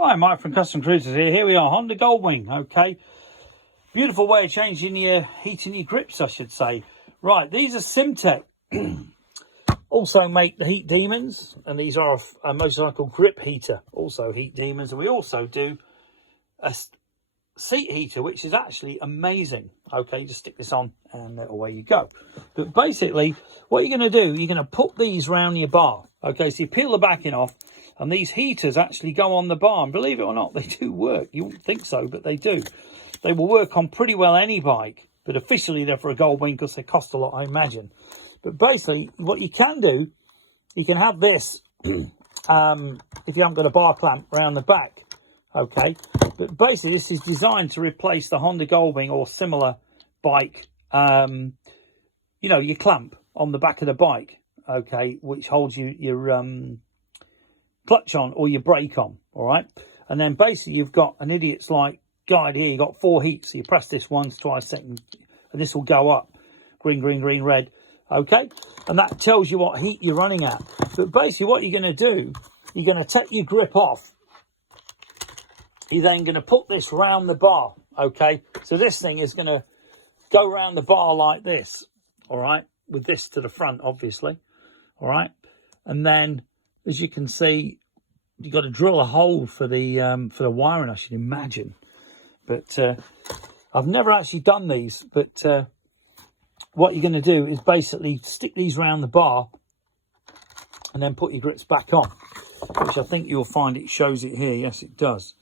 Hi, Mike from Custom Cruisers here. Here we are, Honda Goldwing. Okay, beautiful way of changing your heating your grips, I should say. Right, these are Symtec. Also make the heat demons, and these are a motorcycle grip heater, also heat demons. And we also do a seat heater, which is actually amazing. Okay, just stick this on and away you go. But basically, what you're going to do, you're going to put these round your bar. Okay, so you peel the backing off, and these heaters actually go on the bar. And believe it or not, they do work. You wouldn't think so, but they do. They will work on pretty well any bike, but officially they're for a Goldwing because they cost a lot, I imagine. But basically, what you can do, you can have this if you haven't got a bar clamp around the back. Okay, but basically this is designed to replace the Honda Goldwing or similar bike, you know, your clamp on the back of the bike, okay, which holds your clutch on or your brake on, all right? And then basically you've got an idiot's like guide here. You've got 4 heats, so you press this once, twice, second, and this will go up, green, green, green, red, okay? And that tells you what heat you're running at. But basically what you're going to do, you're going to take your grip off. You're then going to put this round the bar, okay? So this thing is going to go around the bar like this, all right? With this to the front, obviously, all right? And then, as you can see, you've got to drill a hole for the wiring, I should imagine. But I've never actually done these, but what you're going to do is basically stick these round the bar and then put your grips back on, which I think you'll find it shows it here. Yes, it does.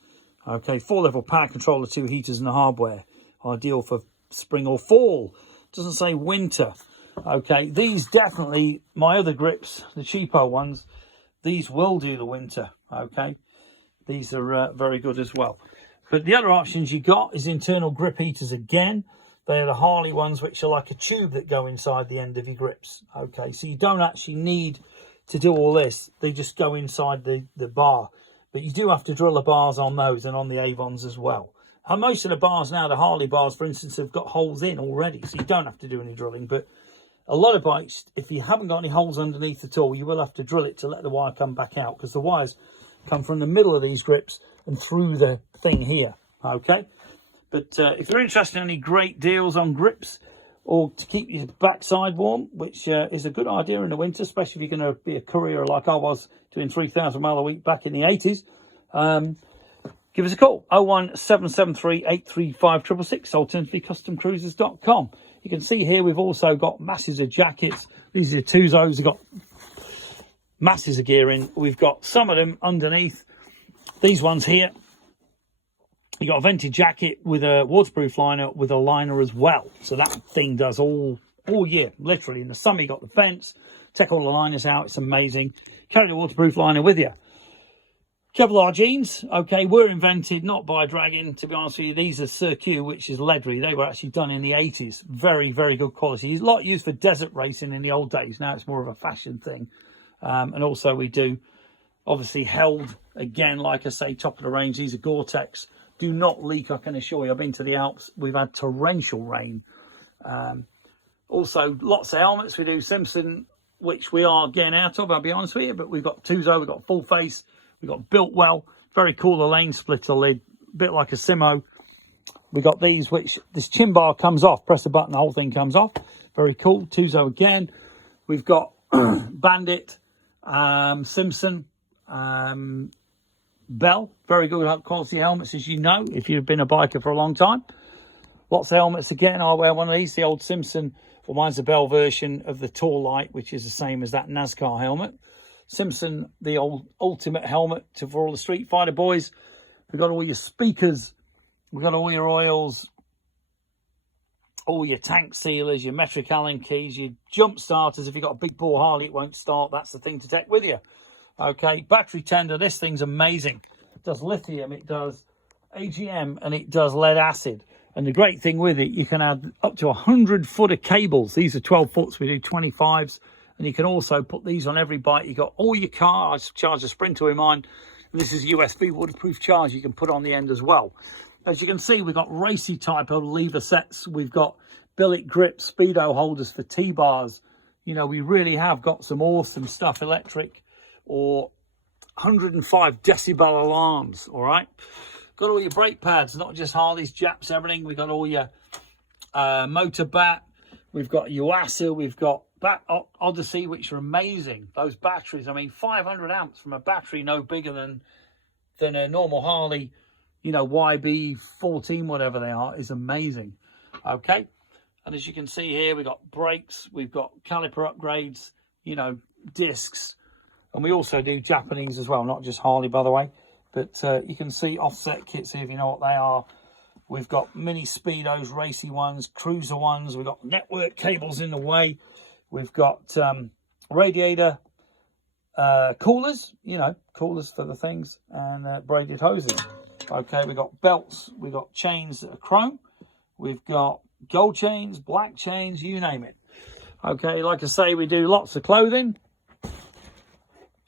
Okay, 4-level power controller, 2 heaters and the hardware. Ideal for spring or fall. Doesn't say winter. Okay, these definitely, my other grips, the cheapo ones, these will do the winter. Okay, these are very good as well. But the other options you got is internal grip heaters again. They're the Harley ones, which are like a tube that go inside the end of your grips. Okay, so you don't actually need to do all this. They just go inside the bar. But you do have to drill the bars on those and on the Avons as well. And most of the bars now, the Harley bars, for instance, have got holes in already, so you don't have to do any drilling. But a lot of bikes, if you haven't got any holes underneath at all, you will have to drill it to let the wire come back out, because the wires come from the middle of these grips and through the thing here, okay? But if you're interested in any great deals on grips or to keep your backside warm, which is a good idea in the winter, especially if you're going to be a courier like I was doing 3,000 mile a week back in the 80s, give us a call, 01773 835 666, alternatively customcruisers.com. You can see here we've also got masses of jackets. These are Tuzos. We've got masses of gear in. We've got some of them underneath. These ones here, you got a vented jacket with a waterproof liner with a liner as well. So that thing does all year, literally. In the summer, you got the fence. Take all the liners out. It's amazing. Carry the waterproof liner with you. Kevlar jeans, okay, were invented not by Dragon, to be honest with you. These are Circuit, which is leathery. They were actually done in the 80s. Very, very good quality. A lot used for desert racing in the old days. Now it's more of a fashion thing. And also we do, obviously, held, again, like I say, top of the range. These are Gore-Tex. Do not leak, I can assure you. I've been to the Alps. We've had torrential rain. Also, lots of helmets. We do Simpson, which we are getting out of, I'll be honest with you. But we've got Tuzo, we've got Full Face. We've got Built Well, very cool, the lane splitter lid, a bit like a Simo. We got these, which this chin bar comes off, press a button, the whole thing comes off. Very cool, Tuzo again. We've got Bandit, Simpson, Bell, very good quality helmets, as you know, if you've been a biker for a long time. Lots of helmets again. I wear one of these, the old Simpson, well, mine's the Bell version of the Tour Light, which is the same as that NASCAR helmet. Simpson, the old ultimate helmet for all the Street Fighter boys. We've got all your speakers. We've got all your oils, all your tank sealers, your metric Allen keys, your jump starters. If you've got a big bore Harley, it won't start. That's the thing to take with you. Okay, battery tender. This thing's amazing. It does lithium, it does AGM, and it does lead acid. And the great thing with it, you can add up to 100 foot of cables. These are 12 foots. We do 25s. And you can also put these on every bike. You've got all your car. I charge a Sprinter in mine. This is USB waterproof charge you can put on the end as well. As you can see, we've got racy type of lever sets. We've got billet grips, speedo holders for T-bars. You know, we really have got some awesome stuff, electric or 105 decibel alarms, all right? Got all your brake pads, not just Harleys, Japs, everything. We've got all your motor bat. We've got Yuasa. We've got Odyssey, which are amazing. Those batteries, I mean, 500 amps from a battery no bigger than a normal Harley, you know, YB14, whatever they are, is amazing. Okay, and as you can see here, we've got brakes, we've got caliper upgrades, you know, discs, and we also do Japanese as well, not just Harley, by the way. But you can see offset kits here if you know what they are. We've got mini speedos, racy ones, cruiser ones. We've got network cables in the way. We've got radiator coolers, you know, coolers for the things, and braided hoses. Okay, we've got belts. We've got chains that are chrome. We've got gold chains, black chains, you name it. Okay, like I say, we do lots of clothing.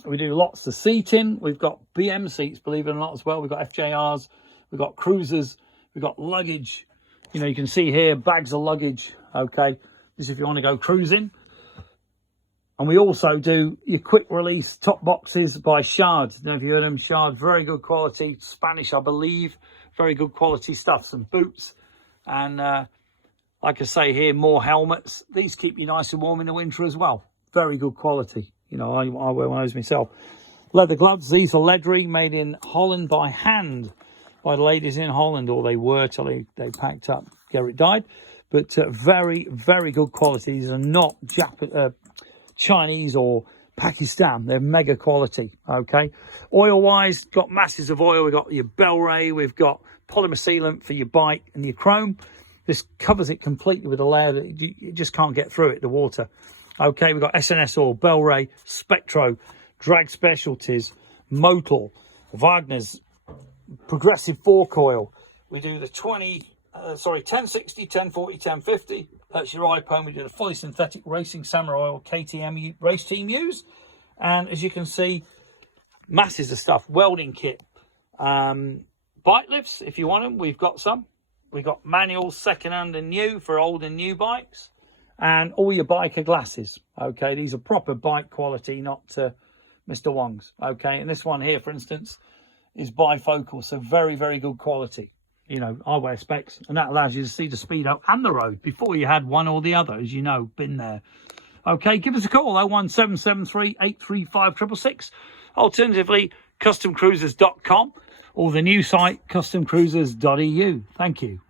We do lots of seating. We've got BM seats, believe it or not, as well. We've got FJRs. We've got cruisers. We've got luggage. You know, you can see here, bags of luggage. Okay, this is if you want to go cruising. And we also do your quick release top boxes by Shards. I don't know if you heard them. Shards, very good quality. Spanish, I believe. Very good quality stuff. Some boots. And like I say here, more helmets. These keep you nice and warm in the winter as well. Very good quality. You know, I wear one of those myself. Leather gloves. These are leathery, made in Holland by hand. By the ladies in Holland, or they were till they packed up. Garrett died. But very, very good quality. These are not Chinese or Pakistan. They're mega quality. Okay, oil wise, got masses of oil. We've got your Bel-Ray, we've got polymer sealant for your bike and your chrome. This covers it completely with a layer that you just can't get through it, the water. Okay, we've got SNS oil, Bel-Ray, Spectro, Drag Specialties, Motul, Wagner's Progressive Fork Oil. We do the 1060, 1040, 1050. That's your iPhone. We do the fully synthetic racing samurai oil KTM race team use. And as you can see, masses of stuff. Welding kit. Bike lifts, if you want them, we've got some. We've got manuals, second-hand and new for old and new bikes. And all your biker glasses. Okay, these are proper bike quality, not Mr. Wong's. Okay, and this one here, for instance, is bifocal. So very, very good quality. You know, I wear specs, and that allows you to see the speedo and the road. Before you had one or the other, as you know, been there. Okay, give us a call, 01773 835 666. Alternatively, customcruisers.com or the new site, customcruisers.eu. Thank you.